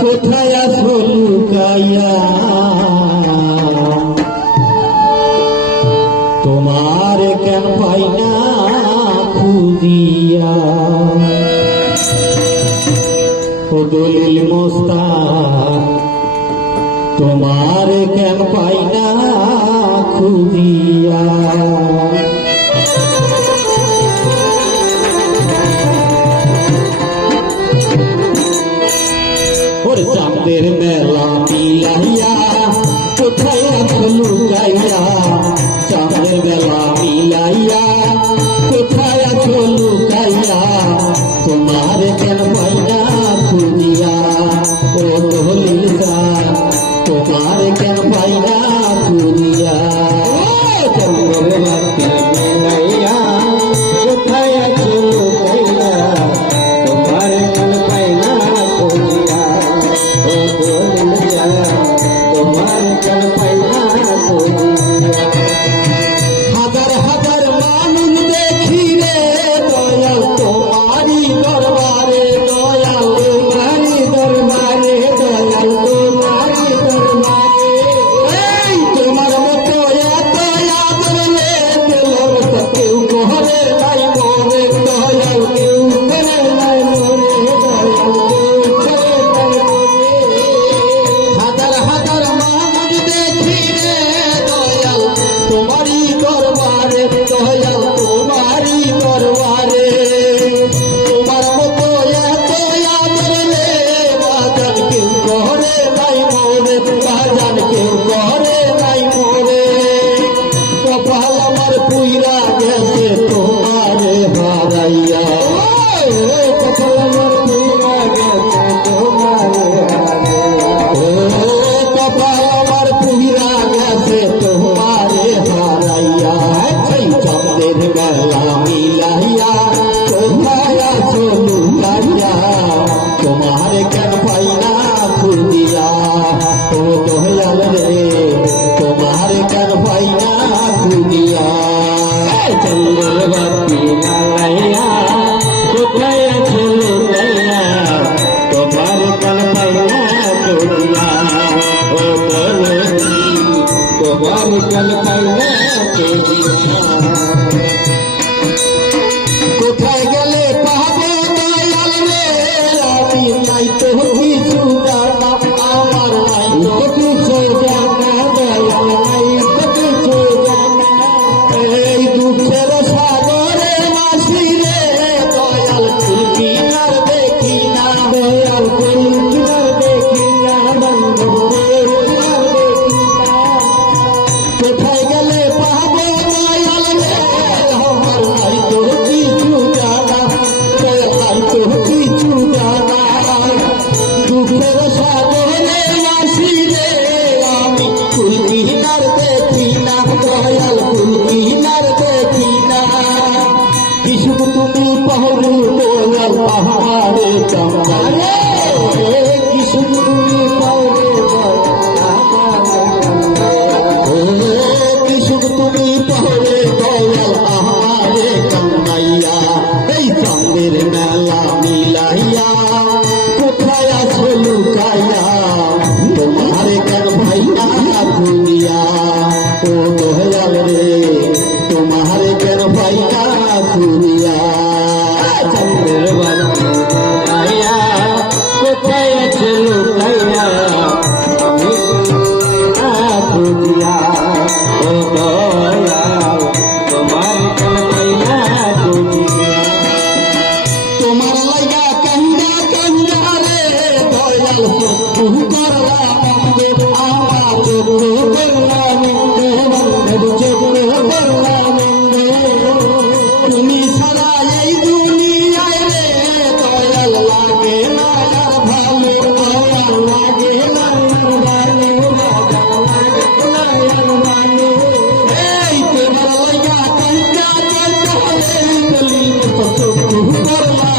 কোথায় আছো লুকাইয়া তোমার কেন পাই না খুঁজিয়া ও দলিল মোস্তাক তোমার কেন পাই না খুঁজিয়া চাঁদের মেলা মিলাইয়া কোথায় আছো লুকাইয়া চাঁদের মেলা মিলাইয়া কোথায় আছো লুকাইয়া তোমার কেন পাই না খুঁজিয়া ও দলিল তোমার কেন পাই না খুঁজিয়া চাঁদের মিলাইয়া কোথায় আছো লুকাইয়া তোমার কেন পাই না খুঁজিয়া হাজার হাজার মানুষ দেখি রে দয়াল তোমারি দরবারে দয়াল তোমারি দরবারে দয়াল তোমারি দরবারে এই তোমার মতো এত আদরে দিলর তো কেউ ঘরে নাই মরে দয়াল কেউ ঘরে নাই মরে দয়াল কেউ ঘরে নাই মরে হাজার হাজার মানুষ দেখি রে দয়াল তোমারি দরবারে দয়াল তোমারি দরবারে তোমার মতো এত আদরে বাজান কেউ ঘরে নাই মরে বাজান কেউ ঘরে নাই মরে কপাল আমার পুইরা গেছে তোমারে হারাইয়া কপাল আমার পুইরা গেছে তোমারে কপাল আমার পুইরা গেছে তোমারে হারাইয়া চাঁদের মেলা মিলাইয়া কোথায় আছো লুকাইয়া তোমার কেন পাই না খুঁজিয়া ও দয়াল রে তোমার কেন পাই না খুঁজিয়া চন্দ্র বাতি লাইয়া কোথায় আছো লুকাইয়া তোমার কেন পাই না খুঁজিয়া ও দয়াল তোমার কেন পাই না খুঁজিয়া কোথায় গেলে পাবো দয়াল রে আমি নাই তো কিছু জানা আমার নাই তো কিছু জানা দয়াল নাই তো কিছু জানা এই দুঃখের সাগরে মাসি রে দয়াল কিনার দেখি না দয়াল কিনার দেখি না বন্ধু কিনার দেখি না কোথায় গেলে পাবো দয়াল রে আমার নাই তো কিছু জানা নাই তো কিছু জানা দুঃখের সাগরে আসি রে আমি কিনার দেখি না দয়াল কিনার দেখি না কিছু তুমি পাহরু দয়াল পাহাড়ে চাঁদে কিছু তুমি পাহরে কিছু তুমি পাহরে দয়াল আহারে কান্দাইয়া এই চাঁদের মেলা মিলাইয়া কোথায় আছো লুকাইয়া তোমার কেন ভাই না খুঁজিয়া ও দয়াল রে তোমার কেন ভাই না খুঁজিয়া চাঁদের বাড়িয়া কোথায় আছো লুকাইয়া আমি খুঁজিয়া ও দয়াল তোমার কেন ভাই না খুঁজিয়া তোমার লাগা কান্দা কান্দা রে দয়াল সত্যু করলা বন্ধে আমার চোখ করলা বন্ধে বন্ধের চোখ করলা বন্ধে তুমি ছাড়া এই দুনিয়ায় রে দয়াল লাগে না আর ভালো দয়াল লাগে না ভালো লাগে না আর ভালো এই তোমার লাগা কান্দা কান্দা রে দলিল সত্যু করলা